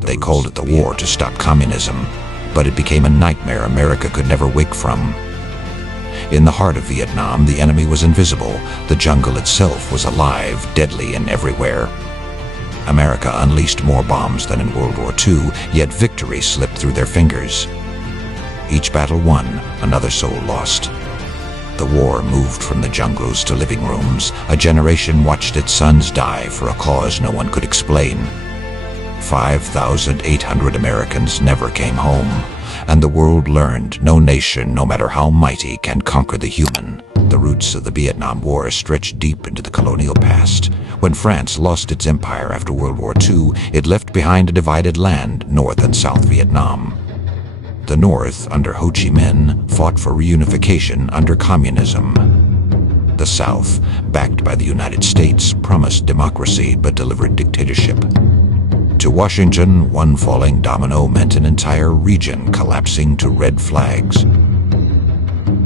They called it the war to stop communism, but it became a nightmare America could never wake from. In the heart of Vietnam, the enemy was invisible. The jungle itself was alive, deadly, and everywhere. America unleashed more bombs than in World War II, yet victory slipped through their fingers. Each battle won, another soul lost. The war moved from the jungles to living rooms. A generation watched its sons die for a cause no one could explain. 5,800 Americans never came home, and the world learned no nation, no matter how mighty, can conquer the human. The roots of the Vietnam War stretched deep into the colonial past. When France lost its empire after World War II, it left behind a divided land, North and South Vietnam. The North, under Ho Chi Minh, fought for reunification under communism. The South, backed by the United States, promised democracy but delivered dictatorship. To Washington, one falling domino meant an entire region collapsing to red flags.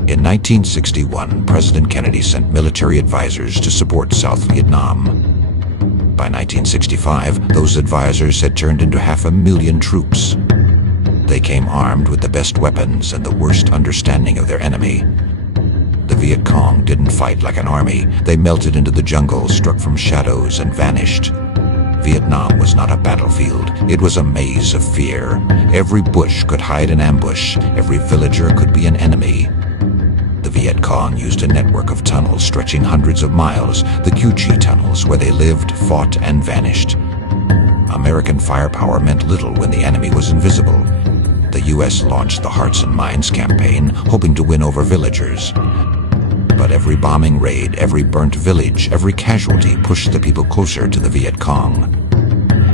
In 1961, President Kennedy sent military advisors to support South Vietnam. By 1965, those advisors had turned into 500,000 troops. They came armed with the best weapons and the worst understanding of their enemy. The Viet Cong didn't fight like an army. They melted into the jungle, struck from shadows, and vanished. Vietnam was not a battlefield. It was a maze of fear. Every bush could hide an ambush. Every villager could be an enemy. The Viet Cong used a network of tunnels stretching hundreds of miles, the Cu Chi tunnels, where they lived, fought, and vanished. American firepower meant little when the enemy was invisible. The U.S. launched the Hearts and Minds campaign, hoping to win over villagers. But every bombing raid, every burnt village, every casualty pushed the people closer to the Viet Cong.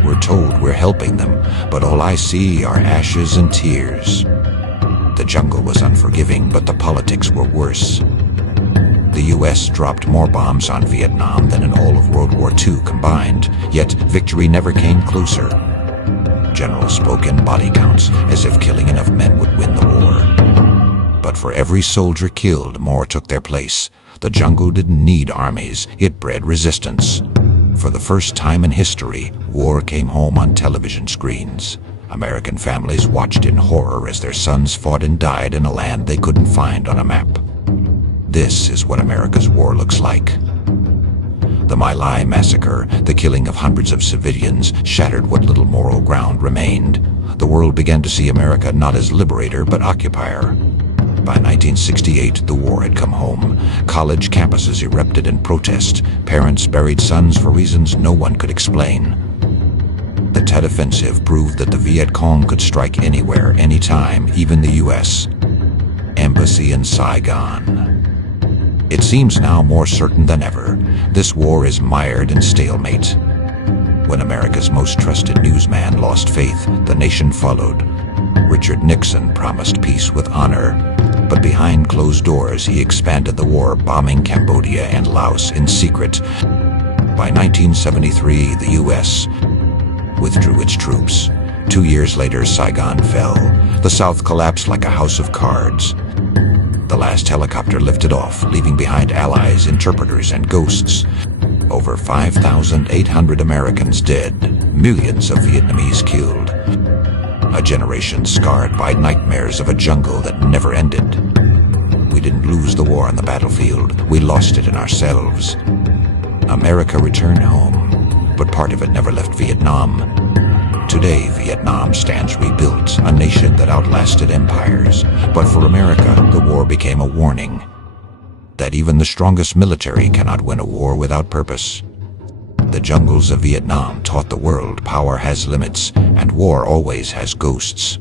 We're told we're helping them, but all I see are ashes and tears. The jungle was unforgiving, but the politics were worse. The U.S. dropped more bombs on Vietnam than in all of World War II combined, yet victory never came closer. Generals spoke in body counts, as if killing enough men would win the war. But for every soldier killed, more took their place. The jungle didn't need armies, it bred resistance. For the first time in history, war came home on television screens. American families watched in horror as their sons fought and died in a land they couldn't find on a map. This is what America's war looks like. The My Lai massacre, the killing of hundreds of civilians, shattered what little moral ground remained. The world began to see America not as liberator but occupier. By 1968, the war had come home. College campuses erupted in protest. Parents buried sons for reasons no one could explain. The Tet Offensive proved that the Viet Cong could strike anywhere, anytime, even the U.S. Embassy in Saigon. It seems now more certain than ever. This war is mired in stalemate. When America's most trusted newsman lost faith, the nation followed. Richard Nixon promised peace with honor, but behind closed doors he expanded the war, bombing Cambodia and Laos in secret. By 1973, the U.S. withdrew its troops. 2 years later, Saigon fell. The South collapsed like a house of cards. The last helicopter lifted off, leaving behind allies, interpreters, and ghosts. Over 5,800 Americans dead, millions of Vietnamese killed. A generation scarred by nightmares of a jungle that never ended. We didn't lose the war on the battlefield, we lost it in ourselves. America returned home, but part of it never left Vietnam. Today, Vietnam stands rebuilt, a nation that outlasted empires. But for America, the war became a warning that even the strongest military cannot win a war without purpose. The jungles of Vietnam taught the world power has limits, and war always has ghosts.